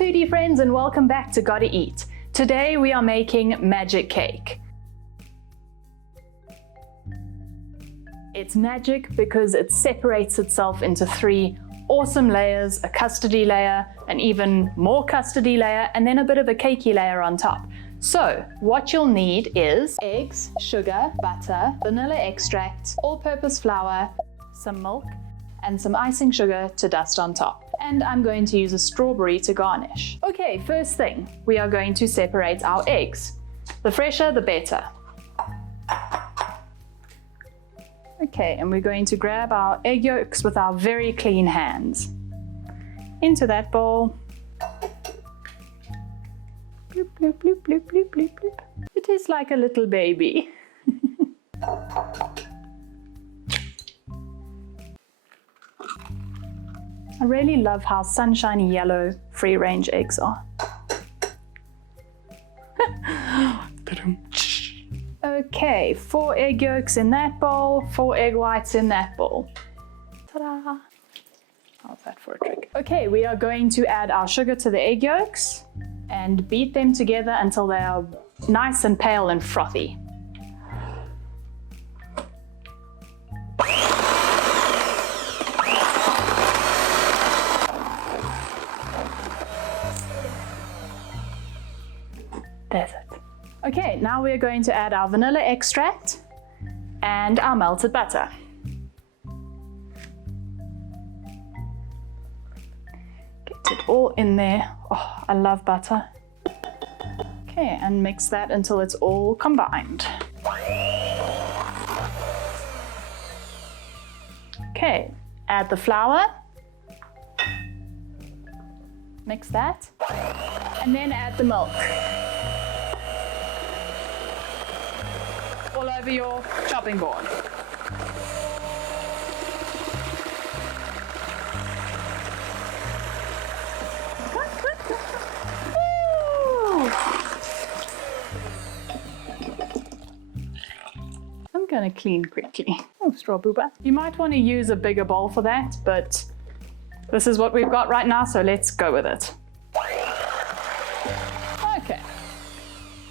foodie friends, and welcome back to Gotta Eat. Today we are making magic cake. It's magic because it separates itself into 3 awesome layers, a custardy layer, an even more custardy layer, and then a bit of a cakey layer on top. So what you'll need is eggs, sugar, butter, vanilla extract, all-purpose flour, some milk, and some icing sugar to dust on top. And I'm going to use a strawberry to garnish. Okay, first thing, we are going to separate our eggs. The fresher, the better. Okay, and we're going to grab our egg yolks with our very clean hands. Into that bowl. Bloop, bloop, bloop, bloop, bloop, bloop, bloop. It is like a little baby. I really love how sunshiny yellow free-range eggs are. Okay, 4 egg yolks in that bowl, 4 egg whites in that bowl. Ta-da! How's that for a trick? Okay, we are going to add our sugar to the egg yolks and beat them together until they are nice and pale and frothy. There's it. Okay, now we're going to add our vanilla extract and our melted butter. Get it all in there. Oh, I love butter. Okay, and mix that until it's all combined. Okay, add the flour. Mix that. And then add the milk. All over your chopping board. I'm gonna clean quickly. Oh, straw booba. You might want to use a bigger bowl for that, but this is what we've got right now, so let's go with it. Okay.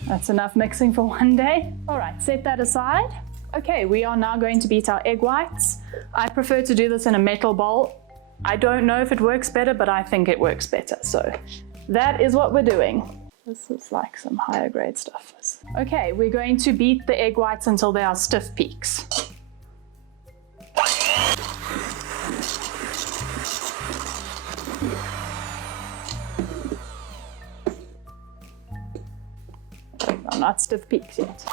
That's enough mixing for one day. All right, set that aside. Okay, we are now going to beat our egg whites. I prefer to do this in a metal bowl. I don't know if it works better, but I think it works better. So that is what we're doing. This is like some higher grade stuff. Okay, we're going to beat the egg whites until they are stiff peaks. Not stiff peaks yet.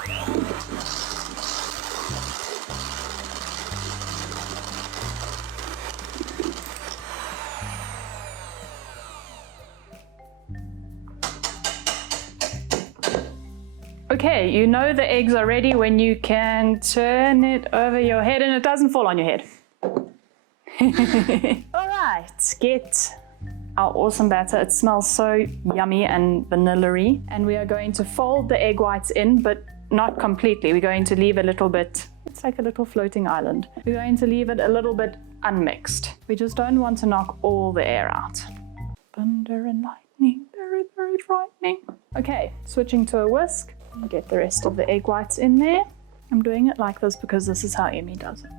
Okay, you know the eggs are ready when you can turn it over your head and it doesn't fall on your head. All right, get our awesome batter. It smells so yummy and vanilla-y. And we are going to fold the egg whites in, but not completely. We're going to leave a little bit, it's like a little floating island. We're going to leave it a little bit unmixed. We just don't want to knock all the air out. Thunder and lightning, very, very frightening. Okay, switching to a whisk. Get the rest of the egg whites in there. I'm doing it like this because this is how Emmy does it.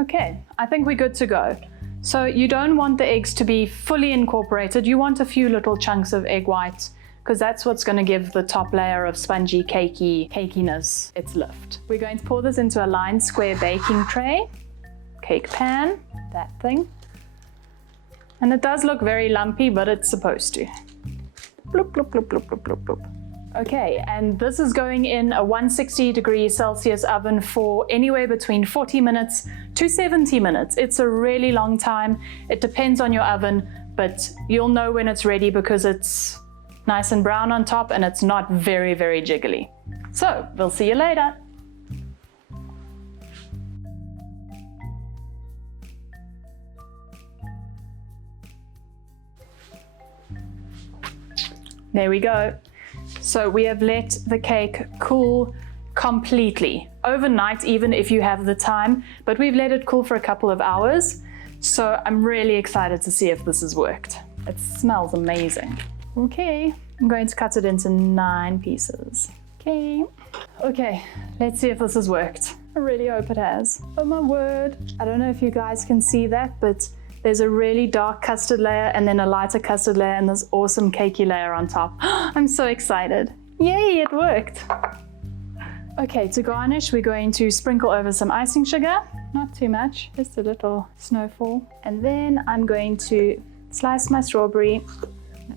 Okay, I think we're good to go. So you don't want the eggs to be fully incorporated. You want a few little chunks of egg white because that's what's going to give the top layer of spongy cakiness its lift. We're going to pour this into a lined square baking tray, cake pan, that thing. And it does look very lumpy, but it's supposed to. Bloop, bloop, bloop, bloop, bloop, bloop, bloop. Okay, and this is going in a 160°C oven for anywhere between 40 minutes to 70 minutes. It's a really long time. It depends on your oven, but you'll know when it's ready because it's nice and brown on top and it's not very, very jiggly. So, we'll see you later. There we go. So we have let the cake cool completely, overnight even if you have the time, but we've let it cool for a couple of hours. So I'm really excited to see if this has worked. It smells amazing. Okay, I'm going to cut it into 9 pieces. Okay. Okay, let's see if this has worked. I really hope it has. Oh my word. I don't know if you guys can see that, but there's a really dark custard layer and then a lighter custard layer and this awesome cakey layer on top. I'm so excited. Yay, it worked. Okay, to garnish, we're going to sprinkle over some icing sugar. Not too much, just a little snowfall. And then I'm going to slice my strawberry,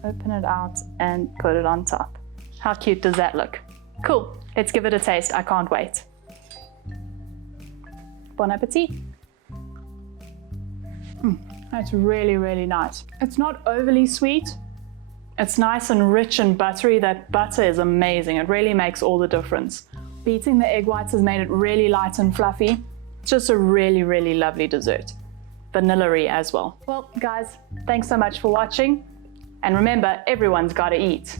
open it out and put it on top. How cute does that look? Cool, let's give it a taste. I can't wait. Bon appetit. That's really, really nice. It's not overly sweet. It's nice and rich and buttery. That butter is amazing. It really makes all the difference. Beating the egg whites has made it really light and fluffy. It's just a really, really lovely dessert. Vanilla-y as well. Well, guys, thanks so much for watching. And remember, everyone's got to eat.